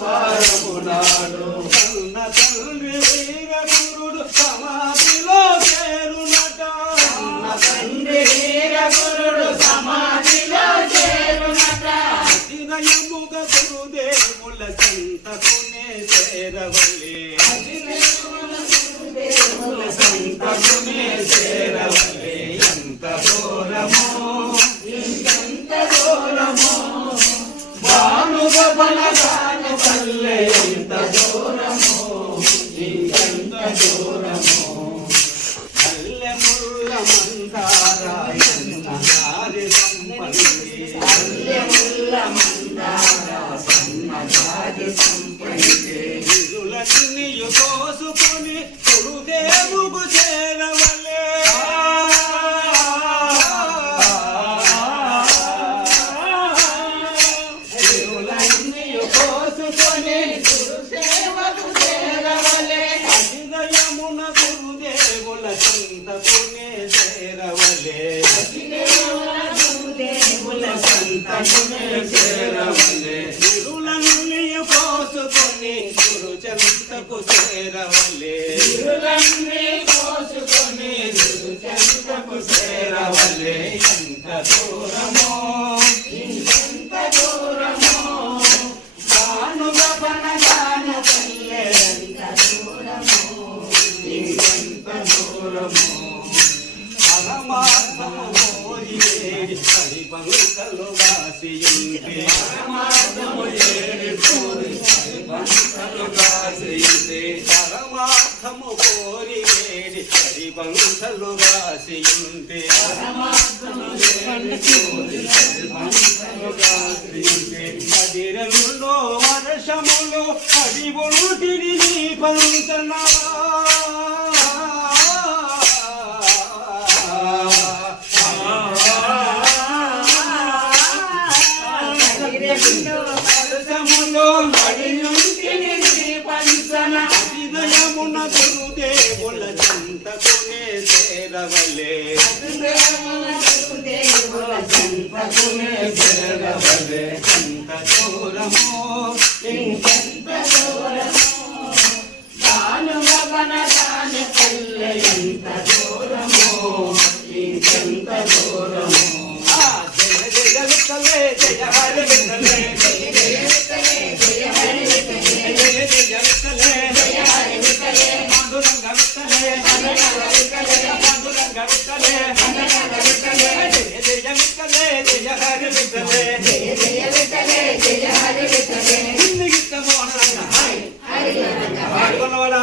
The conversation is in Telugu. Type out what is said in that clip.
వారమునాడు కన్న తండ్రి వీరగురుడు సమాధిలో చేరునట తండ్రి వీరగురుడు సమాధిలో చేరునట అతినయముగ గురుదేవుల సంతకునే చేరవలే సంతకునే చేరవలే ఎంత దూరమో ఎంత దూరమో భానుగబలగాను పల్లె ఎంత దూరమో ఇంకెంత దూరమో పల్లె ముల్ల మందార సన్నజాజి సంపంగి పల్లె ముల్ల మందార సన్నజాజి సంపంగి ఇరులన్నీయు కోసుకొని గురుదేవుకు చేరవలే ఇరులన్నీయు కోసుకొని గురుసేవకు చేరవలే అతిదయమున గురుదేవుల చింతకునే చేరవలే గురుదేవుల సంతకునే చేరవలే ఇరులన్నీయు కోసుకొని గురు చెంతకు చేరవలే ఇరులన్నీ కోసుకొని గురు చెంతకు చేరవలే ఎంత దూరమో ఇంకెంత దూరమో భానుగబలగాను పల్లె ఎంత దూరమో ఇంకెంత దూరమో పరమాత్మము ఏడి పడి పంకలు వాసియుంటే పరమాత్మము ఏడి కోరి పడి పంకలు వాసియుంటే పరమాత్మము కోరి ఏడి పడి పంకలు వాసియుంటే పరమాత్మము ఏడి కోరి పడి పంకలు వాసియుంటే అదిరములో వర్షములో అడివులు తిరిగి పంచనా హృదయమున గురుదేవుల చింతకునే చేరవలే గురుదేవుల సంతకునే చేరవలే ఎంత దూరమో ఇంకెంత దూరమో భానుగబన దాని పల్లె ఎంత దూరమో ఇంకెంత దూరమో జయ జయ విఠలే జయ హరి విఠలే జయ జయ విఠలే జయ హరి విఠలే జయ జయ విఠలే జయ హరి విఠలే పాండురంగ విఠలే పాండురంగ విఠలే పాండురంగ విఠలే పాండురంగ విఠలే జయ జయ విఠలే జయ హరి విఠలే జయ జయ విఠలే జయ హరి విఠలే ఇన్ని గిట్టమో అనంగా హరి రంగ పాడుకున్నవాడా